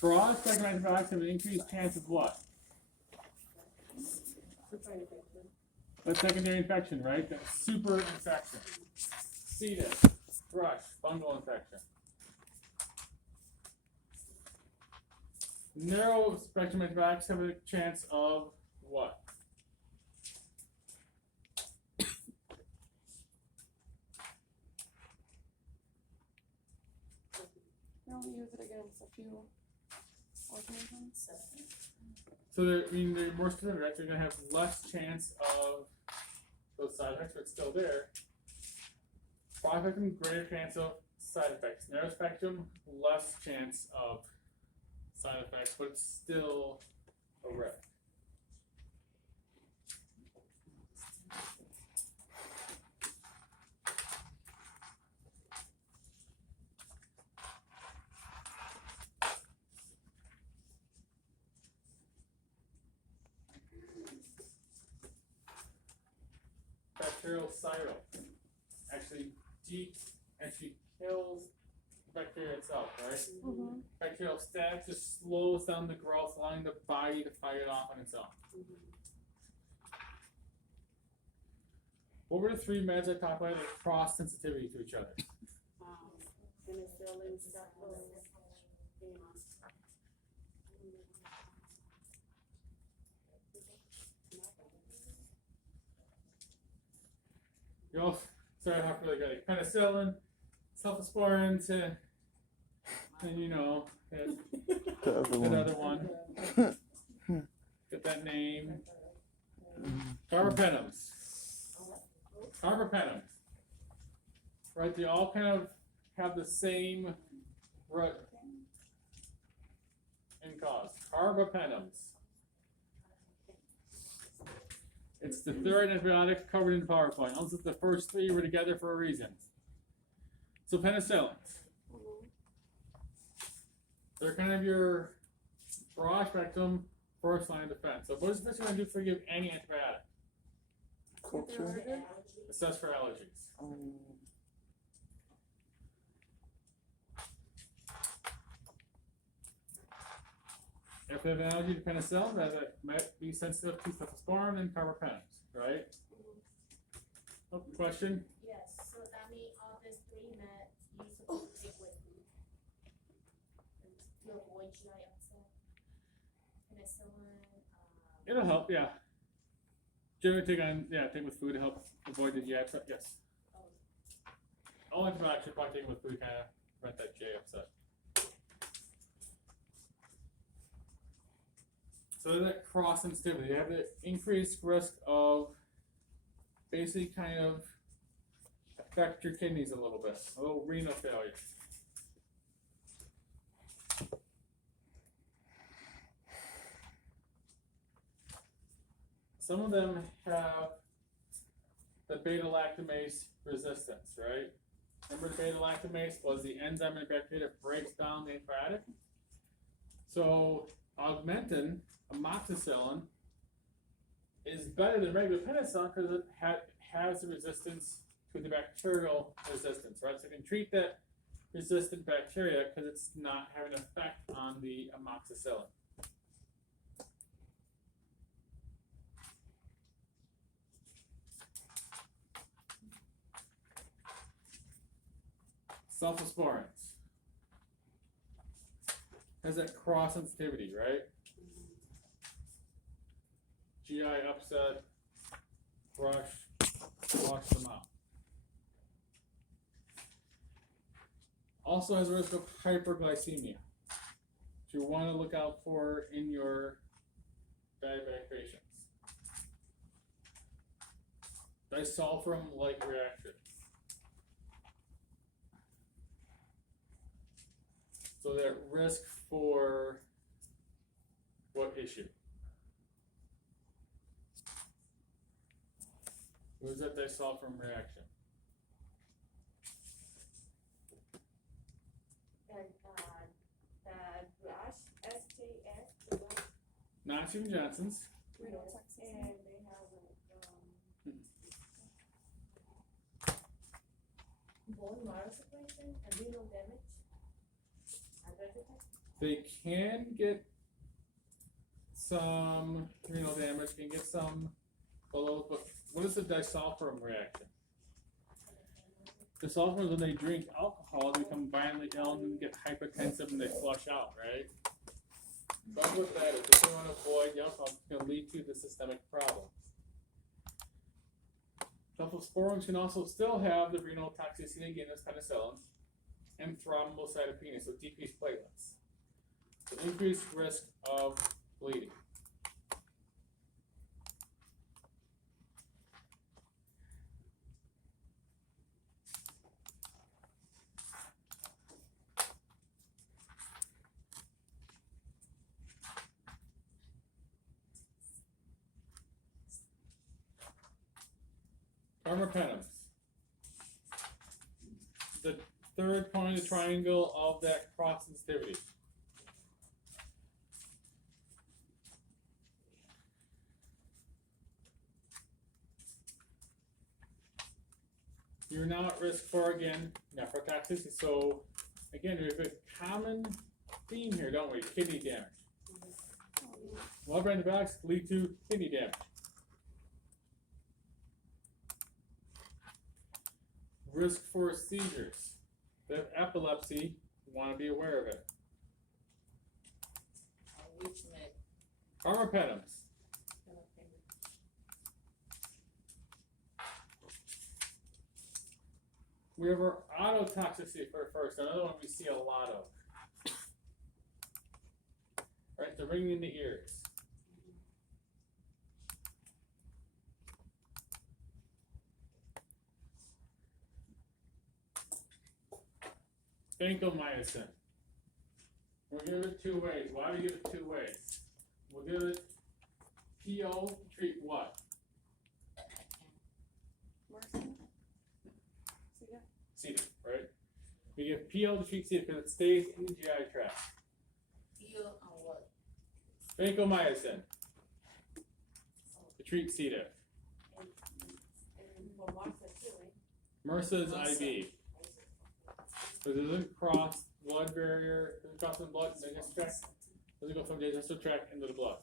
Broad spectrum antibiotics have an increased chance of what? But secondary infection, right? That's super infection. C. diff, thrush, fungal infection. Narrow spectrum antibiotics have a chance of what? You only use it against a few organisms. So they're more specific, right? They're gonna have less chance of those side effects, but still there. Broad spectrum, greater chance of side effects. Narrow spectrum, less chance of side effects, but it's still a risk. Bactericidal actually kills the bacteria itself, right? Mm-hmm. Bacterial static just slows down the growth, allowing the body to fight it off on its own. What were the three meds I talked about that cross sensitivity to each other? Penicillin, staphylococcus, You all sorry, I have really good. Penicillin, cephalosporin, and you know, another one. Get that name. Carbapenems. Carbapenems. Right, they all kind of have the same root and cause. Carbapenems. It's the third antibiotic covered in PowerPoint. I'll just the first three were together for a reason. So penicillin. They're kind of your broad spectrum first line of defense. So what is this going to do for you any antibiotic? Culture. Assess for allergies. If they have an allergy to penicillin, that might be sensitive to cephalosporin and carbapenems, right? Oh, question? Yes, so that means all these three meds you're supposed to take with food. To avoid GI upset. Penicillin, It'll help, yeah. Generally take with food to help avoid the GI upset, yes. All antibiotics should probably take with food to kind of prevent that GI upset. So that cross sensitivity, you have the increased risk of basically kind of affect your kidneys a little bit, a little renal failure. Some of them have the beta-lactamase resistance, right? Remember beta-lactamase was the enzyme in bacteria that breaks down the antibiotic? So augmentin, amoxicillin, is better than regular penicillin because it has the resistance to the bacterial resistance, right? So you can treat that resistant bacteria because it's not having an effect on the amoxicillin. Cephalosporins has that cross sensitivity, right? GI upset, brush, wash them out. Also has a risk of hyperglycemia, which you want to look out for in your diabetic patients. Disulfiram-like reaction. So that risk for what issue? What is that disulfiram reaction? and the brush, SJS, Not Jim Johnson's. and they have bone marrow suppression, adrenal damage, adverse effect. They can get some renal damage, can get some below, but what is the disulfiram reaction? Disulfiram is when they drink alcohol, they become violently ill and then get hypertensive and they flush out, right? But with that, if you want to avoid the alcohol, it's going to lead to the systemic problems. Cephalosporins can also still have the renal toxicity again as penicillin and thrombocytopenia, so decreased platelets. So increased risk of bleeding. Carbapenems. The third point of the triangle of that cross sensitivity. You're now at risk for, again, nephrotoxicity. So, again, we have a common theme here, don't we? Kidney damage. Blood-brain antibiotics lead to kidney damage. Risk for seizures. If you have epilepsy, you want to be aware of it. Which med? Carbapenems. We have our autotoxicity for first, another one we see a lot of. Right, the ringing in the ears. Vancomycin. We'll give it two ways. Why do we give it two ways? We'll give it PO to treat what? Morrison? So yeah. C. diff, right? We give PO to treat C. diff because it stays in the GI tract. Feel on what? Vancomycin to treat C. diff. And for Martha too, right? MRSA's MRSA. IV. So it doesn't cross blood barrier, doesn't cross the blood and digestive tract, doesn't go from the digestive tract into the blood.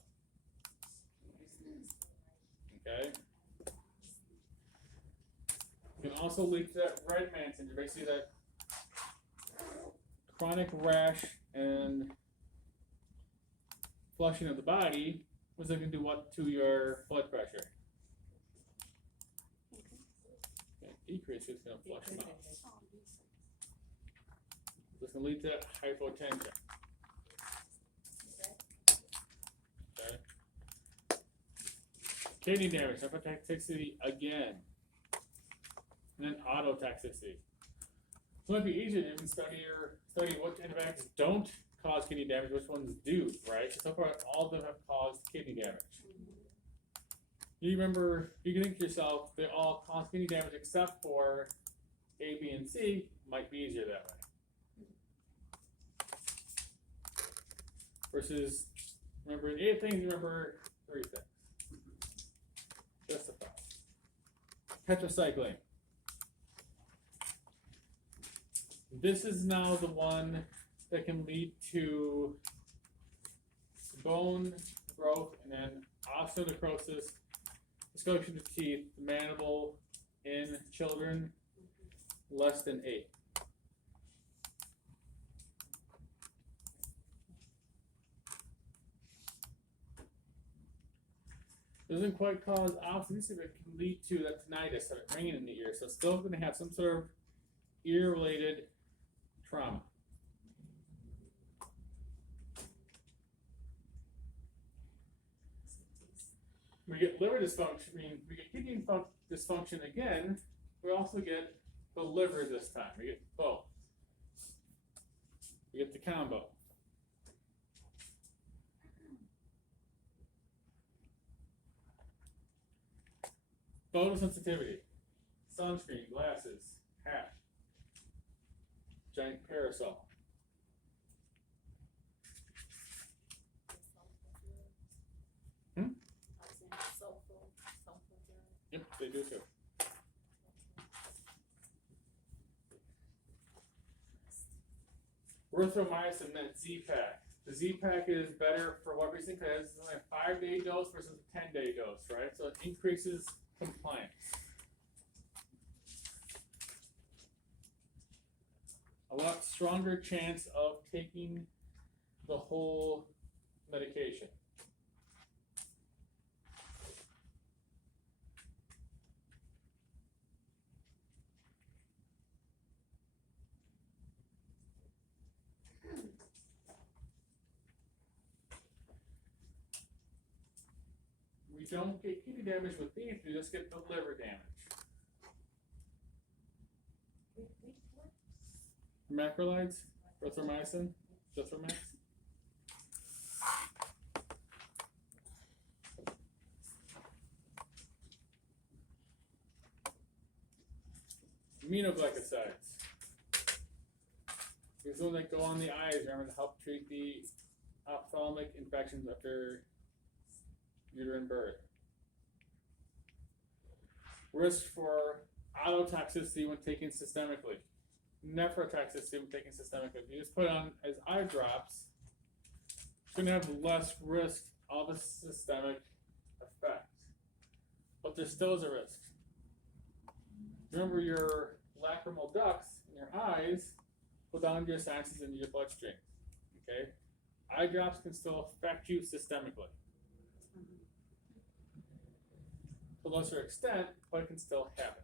Okay? It can also lead to that red man syndrome, basically that chronic rash and flushing of the body, which can do what to your blood pressure? Okay, decrease, it's going to flush them out. This can lead to hypotension. Okay. Kidney damage, nephrotoxicity again. And then autotoxicity. So it might be easier to even study what antibiotics don't cause kidney damage, which ones do, right? So far, all of them have caused kidney damage. You remember, you can think to yourself, they all cause kidney damage except for A, B, and C, might be easier that way. Versus, remember 8 things, remember 3 things. Just a thought. Tetracycline. This is now the one that can lead to bone growth and then osteonecrosis, discoloration of teeth, mandible in children less than 8. Doesn't quite cause osteoporosis, but it can lead to that tinnitus, that ringing in the ear. So it's still going to have some sort of ear-related trauma. We get liver dysfunction, we get kidney dysfunction again, we also get the liver this time. We get both. We get the combo. Photosensitivity, sunscreen, glasses, hat, giant parasol. Yep, they do too. Erythromycin, that Z-Pack. The Z-Pack is better for what reason? Because it's only a 5-day dose versus a 10-day dose, right? So it increases compliance. A lot stronger chance of taking the whole medication. We don't get kidney damage with these, we just get the liver damage. Macrolides, erythromycin, zithromax. Aminoglycosides. These ones that go on the eyes, remember, to help treat the ophthalmic infections after uterine birth. Risk for ototoxicity when taken systemically. Nephrotoxicity when taken systemically. If you just put it on as eye drops, it's going to have less risk of a systemic effect. But there still is a risk. Remember, your lacrimal ducts in your eyes go down to your sinuses into your bloodstream. Okay? Eye drops can still affect you systemically. To a lesser extent, but it can still happen.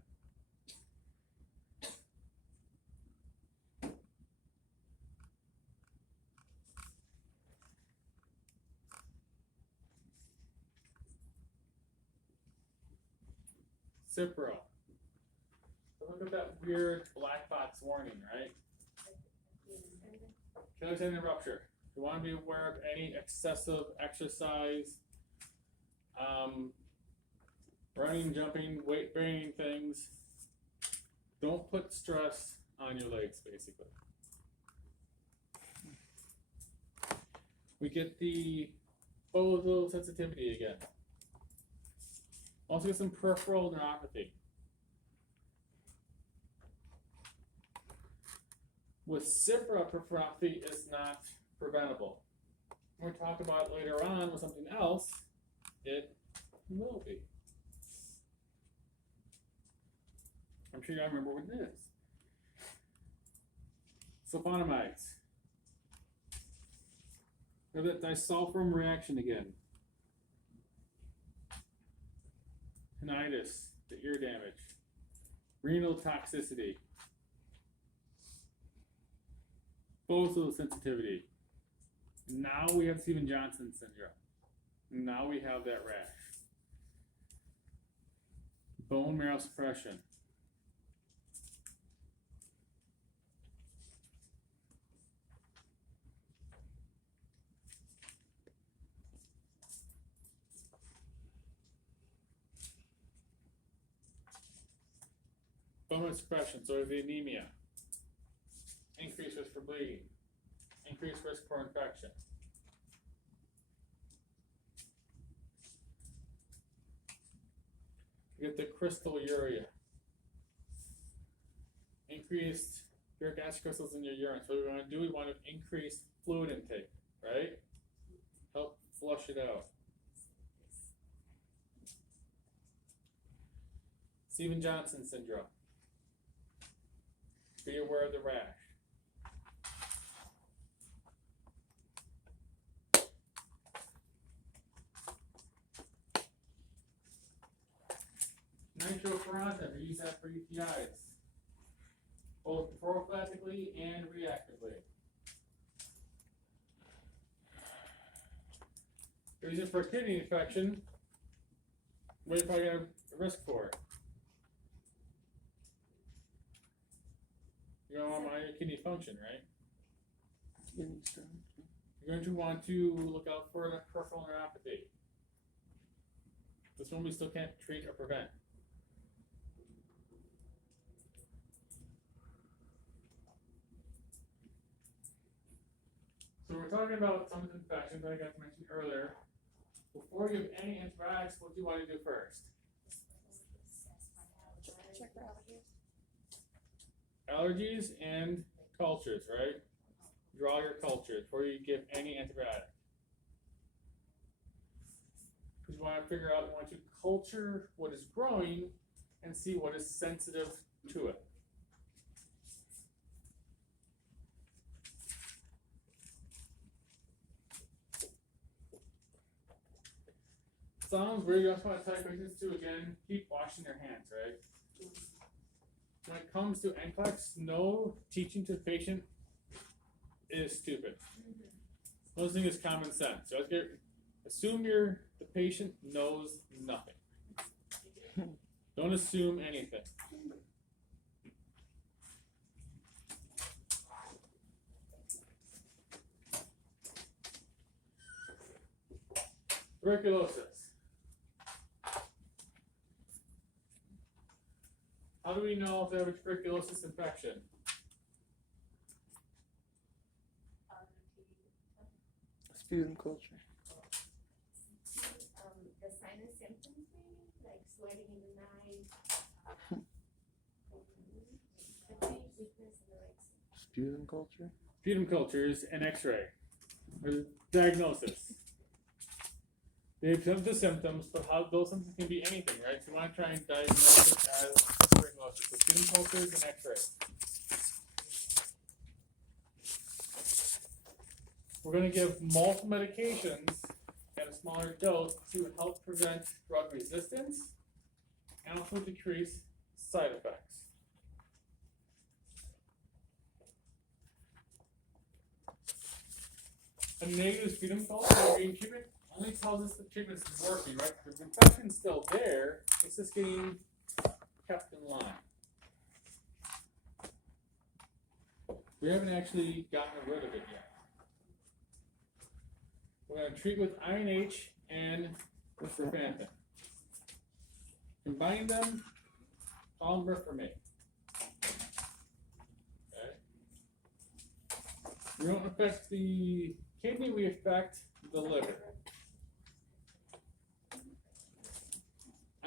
Cipro. So look at that weird black box warning, right? Achilles tendon rupture. You want to be aware of any excessive exercise, running, jumping, weight bearing things. Don't put stress on your legs, basically. We get the photosensitivity again. Also get some peripheral neuropathy. With Cipro, peripheral neuropathy is not preventable. When we talk about it later on with something else, it will be. I'm sure you all remember what it is. Sulfonamides. We have that disulfiram reaction again. Tinnitus, the ear damage. Renal toxicity. Photosensitivity. Now we have Stevens-Johnson syndrome. Now we have that rash. Bone marrow suppression. Bone marrow suppression, so the anemia. Increased risk for bleeding. Increased risk for infection. You get the crystal urea. Increased uric acid crystals in your urine. So what we want to do, we want to increase fluid intake, right? Help flush it out. Stevens-Johnson syndrome. Be aware of the rash. Nitrofurantoin, we use that for UTIs, both prophylactically and reactively. If you use it for a kidney infection, what are you probably going to risk for? You're going to want to monitor your kidney function, right? Kidney stone. You're going to want to look out for the peripheral neuropathy. This one we still can't treat or prevent. So we're talking about some of the infections that I got to mention earlier. Before you have any antibiotics, what do you want to do first? Check for allergies. Allergies and cultures, right? draw your culture before you give any antibiotic. Because you want to figure out, you want to culture what is growing and see what is sensitive to it. Sounds weird. You also want to tell your patients to, again, keep washing their hands, right? When it comes to NCLEX, no teaching to the patient is stupid. Most thing is common sense. So assume the patient knows nothing. Don't assume anything. Tuberculosis. How do we know if they have a tuberculosis infection? Sputum culture. The sinus symptoms, maybe, like sweating in the night. Fatigue, weakness in the legs. Sputum culture. Sputum cultures and X-ray. Or diagnosis. They have the symptoms, but how those symptoms can be anything, right? So you want to try and diagnose it as tuberculosis. So sputum cultures and X-ray. We're going to give multiple medications at a smaller dose to help prevent drug resistance and also decrease side effects. A negative sputum culture or green treatment only tells us the treatment is working, right? The infection's still there, it's just getting kept in line. We haven't actually gotten rid of it yet. We're going to treat with INH and rifampin. Combine them, call them rifamate. Okay. We don't affect the kidney, we affect the liver.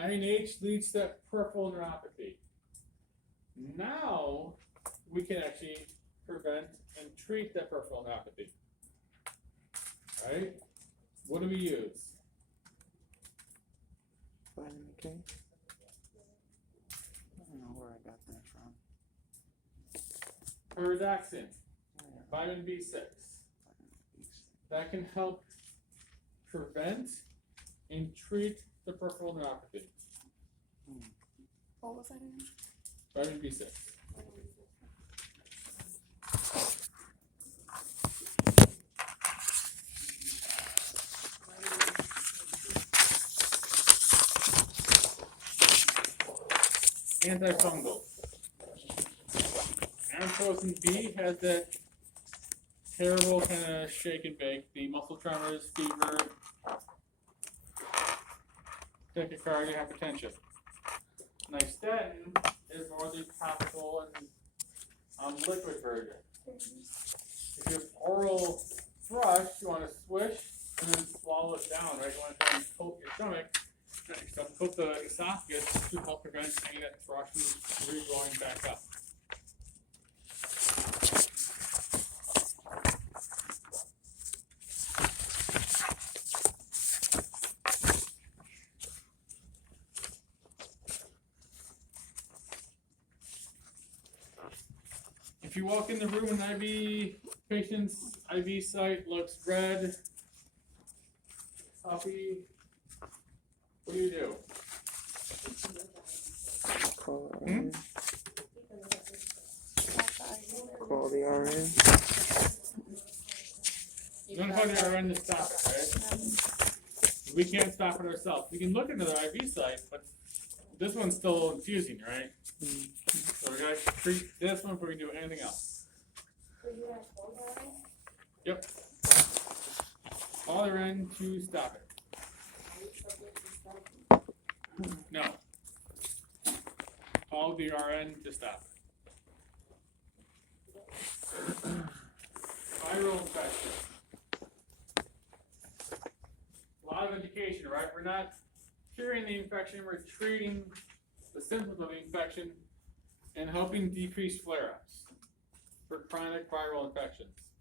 INH leads to peripheral neuropathy. Now we can actually prevent and treat that peripheral neuropathy. Right? What do we use? Vitamin K. I don't know where I got that from. Pyridoxine, vitamin B6. That can help prevent and treat the peripheral neuropathy. What was that again? Vitamin B6. Antifungal. Anthrocin B has that terrible kind of shake and bake, the muscle tremors, fever, tachycardia, hypertension. Nystatin is more the topical and liquid version. If you have oral thrush, you want to swish and then swallow it down, right? You want to try and coat your stomach, coat the esophagus to help prevent any of that thrush from regrowing back up. If you walk in the room and IV patient's IV site looks red, puffy, what do you do? Call the RN. Call the RN. You don't have the RN to stop it, right? We can't stop it ourselves. We can look into the IV site, but this one's still infusing, right? So we gotta treat this one before we do anything else. So you have all that? Yep. Call the RN to stop it. No. Call the RN to stop it. Viral infection. A lot of education, right? We're not curing the infection, we're treating the symptoms of the infection and helping decrease flare-ups for chronic viral infections.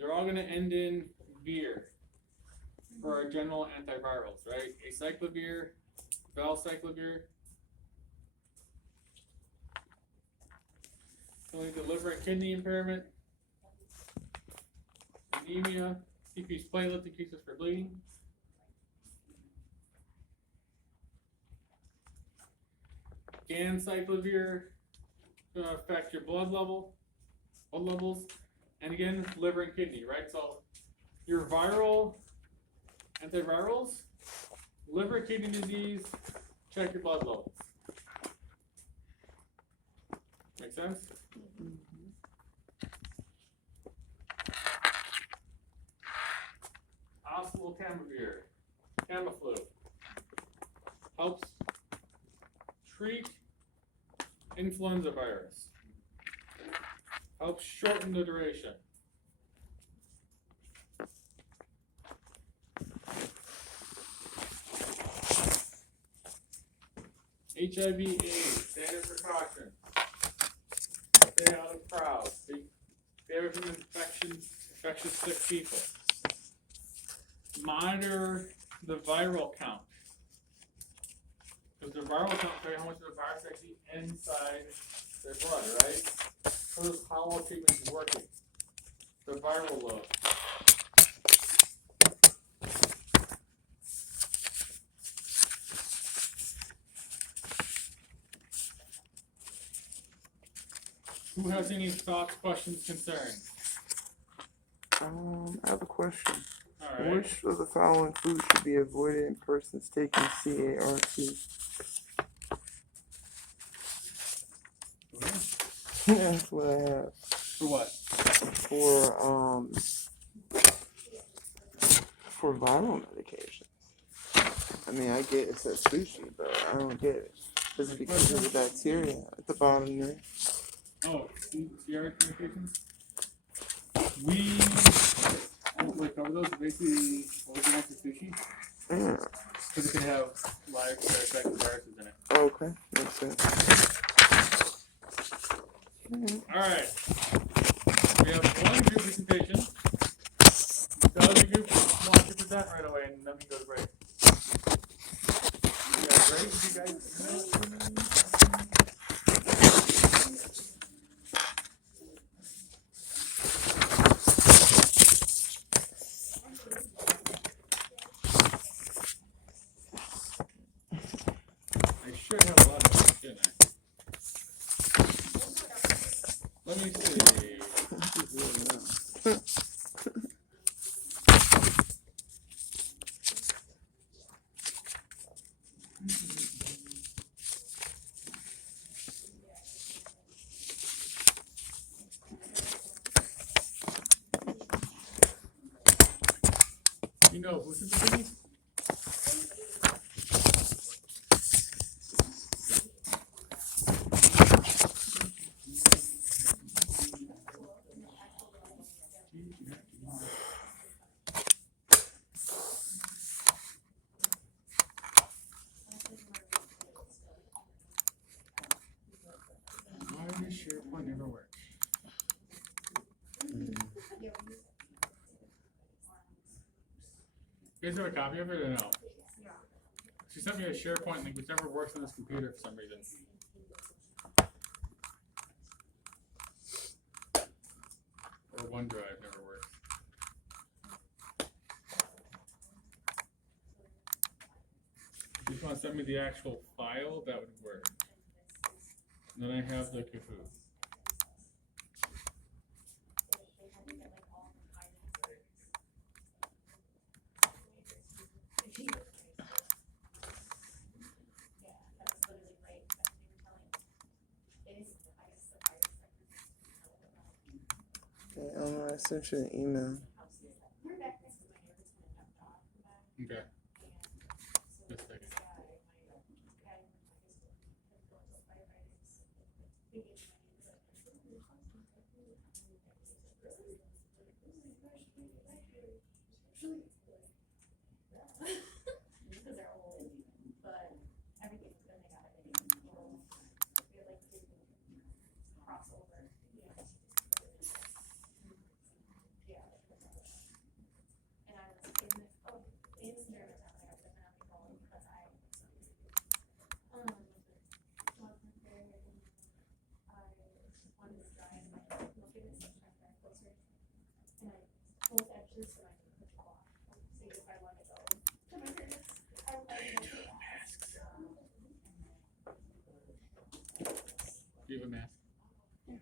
they're all gonna end in vir for our general antivirals, right? Acyclovir, valcyclovir. Only the liver and kidney impairment, anemia, decreased platelet, decreases for bleeding. Ganciclovir to affect your blood levels, and again, liver and kidney, right? So your viral antivirals, liver, kidney disease, check your blood levels. Make sense? Oseltamivir, Tamiflu, helps treat influenza virus, helps shorten the duration. HIV/AIDS, standard precaution. Stay out of crowds. Stay away from infectious sick people. Monitor the viral count. Because the viral count tells you how much of the virus is actually inside their blood, right? So this hollow treatment is working. The viral load. Who has any thoughts, questions, concerns? I have a question. All right. Which of the following foods should be avoided in persons taking CART? That's what I have. For what? For viral medications. I mean, I get it says sushi, but I don't get it. Is it because of the bacteria at the bottom there? Oh, CRT medications? We cover those basically organic to sushi Yeah. because it can have live parasitic viruses in it. Okay, makes sense. Alright. We have one group presentation. The other group wants to present right away and then we go to break. You guys ready? You guys I should have a lot of them, shouldn't I? Let me see. You know who's in the city? Why does SharePoint never work? You guys have a copy of it or no? Yeah. She sent me a SharePoint link which never works on this computer for some reason. Or OneDrive never works. If you just want to send me the actual file, that would work. And then I have the Kahoo. Okay, I sent you an email. Okay. Just a second. Do you have a mask? I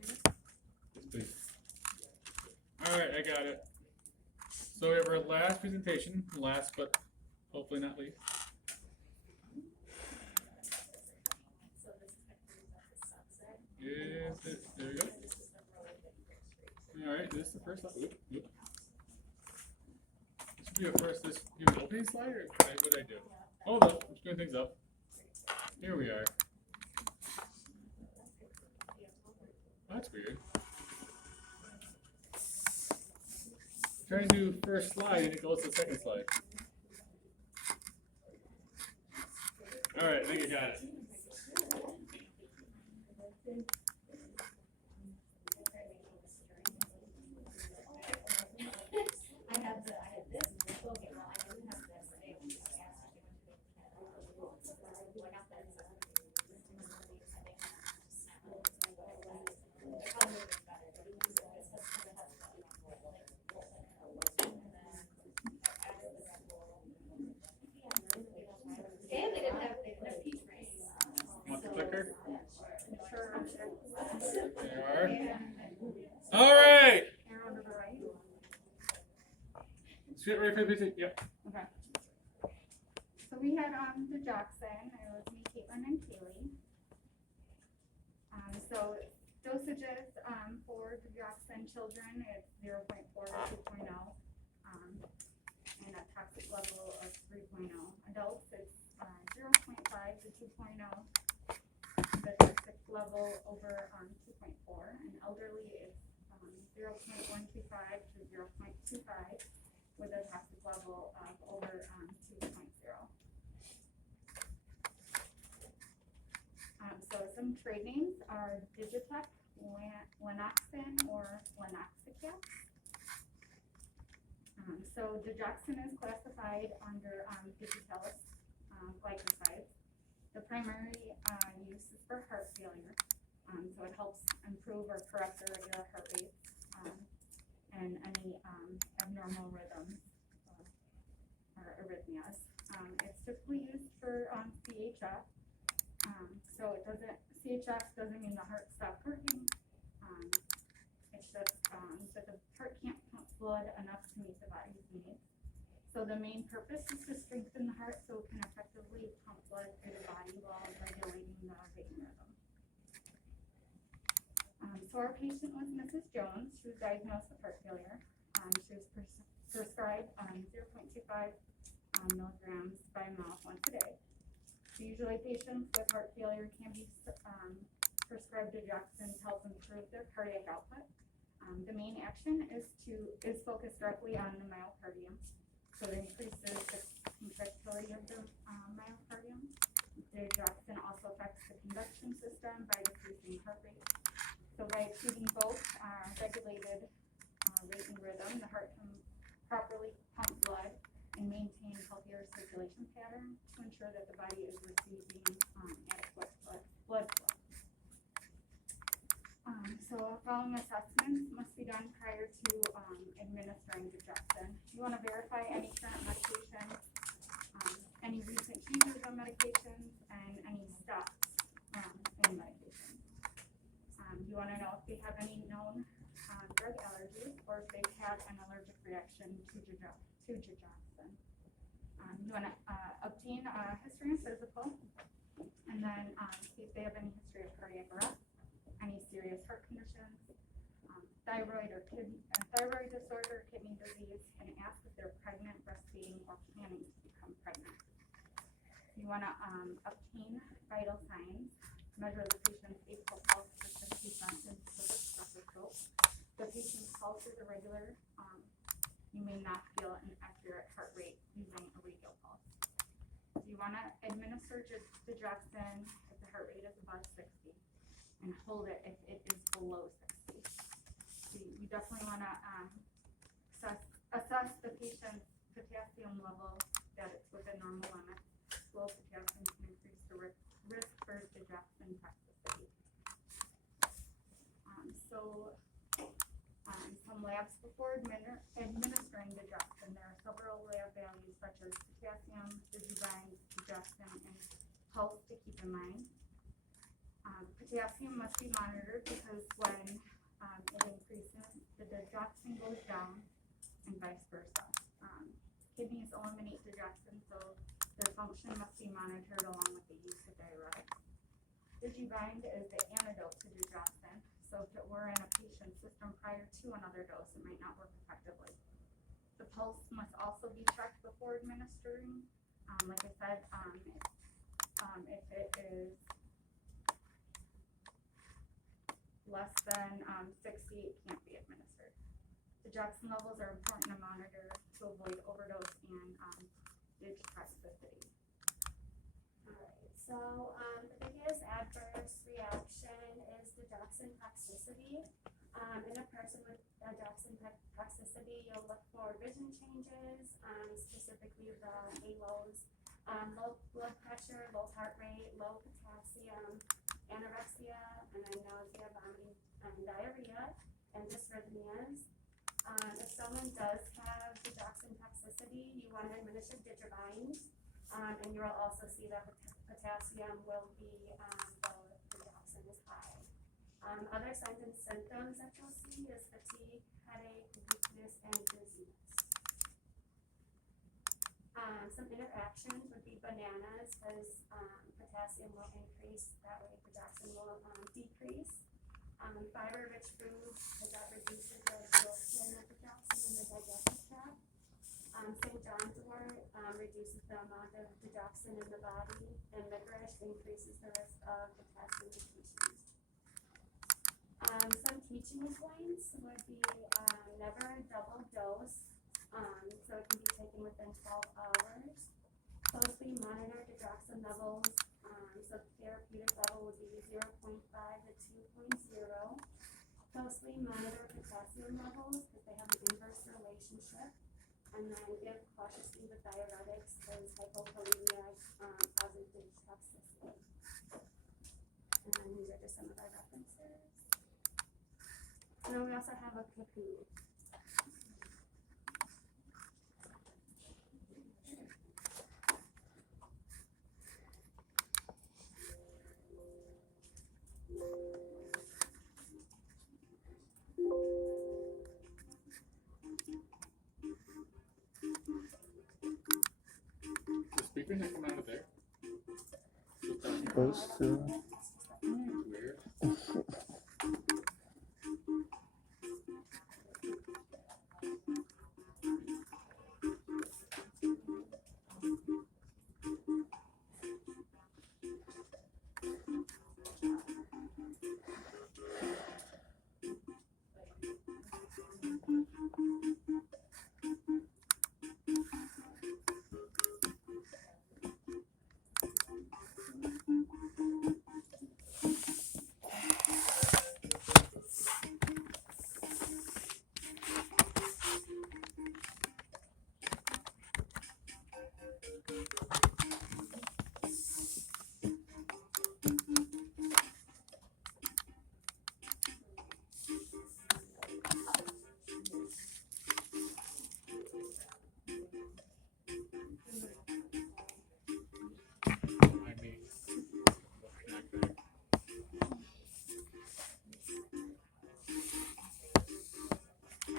do. Yes, please. Alright, I got it. So we have our last presentation, last but hopefully not least. So this is the subset. Is it, there we go. This is the really big fixed rate. Alright, this is the first slide. Oop, oop. This should be a first, this, you have an opening slide or what did I do? Hold up, I'm screwing things up. Here we are. That's weird. Trying to do first slide and it goes to the second slide. Alright, I think I got it. I have this, okay, well, I do have this, I just asked you. I got and they didn't have peach rings. Want the clicker? Sure. There you are. Alright! Arrow to the right. Let's get ready for the presentation. Yep. Okay. So we had the Jackson. It was me, Caitlin, and Kaylee. So dosages for the Jackson children is 0.4 to 2.0, and a toxic level of 3.0. Adults it's 0.5 to 2.0. The toxic level over 2.4, and elderly is 0.125 to 0.25 with a toxic level of over 2.0. So some trade names are Digitech, Lenoxin, or Lenoxicap. So digoxin is classified under digitalis glycosides. The primary use is for heart failure. So it helps improve or correct irregular heart rates and any abnormal rhythms or arrhythmias. It's typically used for CHF. So it doesn't, CHF doesn't mean the heart stopped working. It's just that the heart can't pump blood enough to meet the body's needs. So the main purpose is to strengthen the heart so it can effectively pump blood through the body while regulating the beating rhythm. So our patient was Mrs. Jones. She was diagnosed with heart failure. She was prescribed 0.25 milligrams by mouth once a day. So usually patients with heart failure can be prescribed digoxin to help improve their cardiac output. The main action is focused directly on the myocardium. So it increases the contractility of the myocardium. Digoxin also affects the conduction system by decreasing heart rate. So by achieving both regulated rate and rhythm, the heart can properly pump blood and maintain healthier circulation pattern to ensure that the body is receiving adequate blood flow. So following assessments must be done prior to administering digoxin. You want to verify any current medications, any recent changes of medications, and any stops in medications. You want to know if they have any known drug allergies or if they've had an allergic reaction to digoxin. You want to obtain a history and physical, and then see if they have any history of cardiac arrest, any serious heart conditions, thyroid disorder, kidney disease, and ask if they're pregnant, breastfeeding, or planning to become pregnant. You want to obtain vital signs, measure the patient's atrial pulse for 60 seconds with a stethoscope. The patient's pulse is irregular. You may not feel an accurate heart rate using a radial pulse. You want to administer digoxin if the heart rate is above 60 and hold it if it is below 60. So you definitely want to assess the patient's potassium level, that it's within normal limits. Low potassium can increase the risk for digoxin toxicity. Some labs before administering digoxin. There are several lab values such as potassium, digoxin, and pulse to keep in mind. Potassium must be monitored because when it increases, the digoxin goes down and vice versa. Kidneys eliminate digoxin, so their function must be monitored along with the use of diuretics. Digibind is the antidote to digoxin, so if it were in a patient's system prior to another dose, it might not work effectively. The pulse must also be checked before administering. Like I said, if it is less than 60, it can't be administered. Digoxin levels are important to monitor to avoid overdose and dig toxicity. Alright, so the biggest adverse reaction is digoxin toxicity. In a person with digoxin toxicity, you'll look for vision changes, specifically the halos, low blood pressure, low heart rate, low potassium, anorexia, and then nausea, vomiting, diarrhea, and dysrhythmias. If someone does have digoxin toxicity, you want to administer Digibind, and you will also see that potassium will be low if digoxin is high. Other signs and symptoms that you'll see is fatigue, headache, weakness, and dizziness. Some interactions would be bananas, because potassium will increase, that way digoxin will decrease. Fiber-rich foods, because that reduces the absorption of digoxin in the digestive tract. St. John's wort reduces the amount of digoxin in the body, and licorice increases the risk of potassium depletion. Some teaching points would be never double dose, so it can be taken within 12 hours. Closely monitor digoxin levels, so the therapeutic level would be 0.5 to 2.0. Closely monitor potassium levels because they have an inverse relationship. And then give cautiously with diuretics because hypokalemia causes dig toxicity. And then these are just some of our references. And then we also have a cocoon. The speakers are coming out of there. Those two. Weird.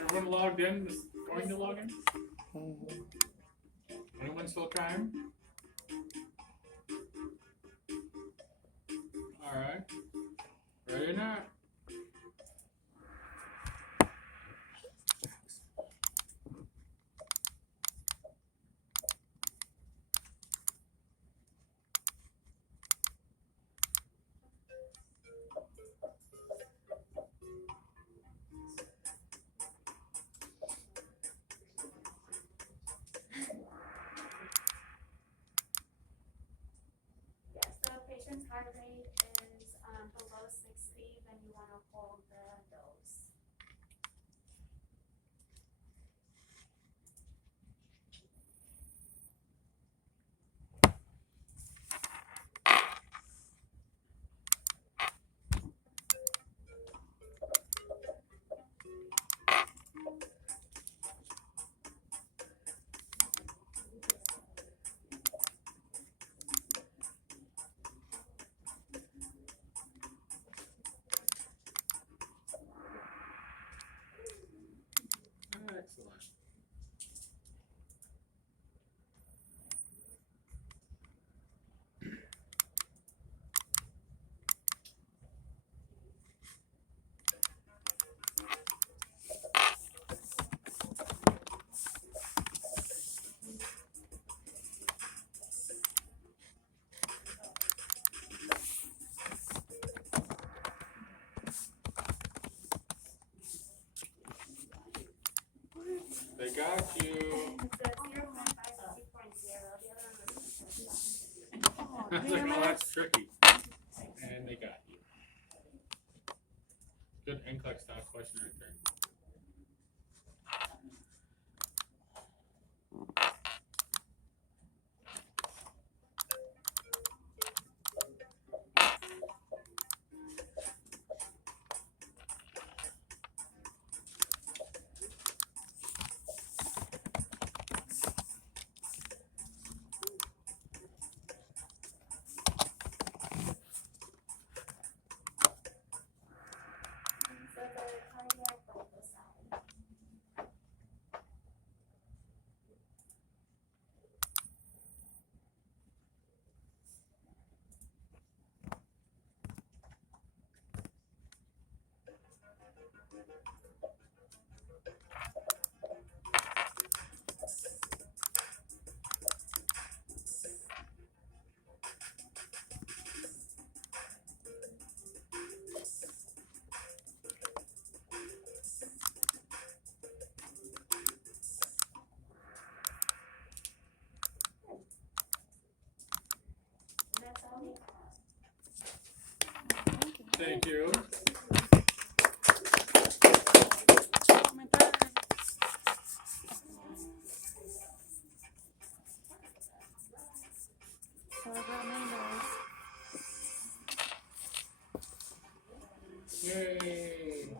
Everyone logged in? Is going to log in? Anyone still trying? Alright. Ready or not? Yes, so if patient's heart rate is below 60, then you want to hold the dose. got you. It's a 0.52.0. The other one was. I was like, oh, that's tricky. And they got you. Good NCLEX style question right there. So the cardiac glycoside. And that's all we have. Thank you. My turn. So I got numbers. Yay.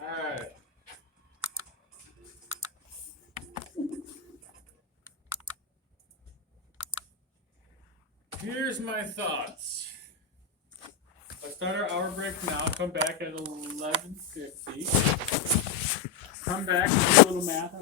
Alright. Here's my thoughts. Let's start our hour break now. Come back at 11:50. Come back and do a little math.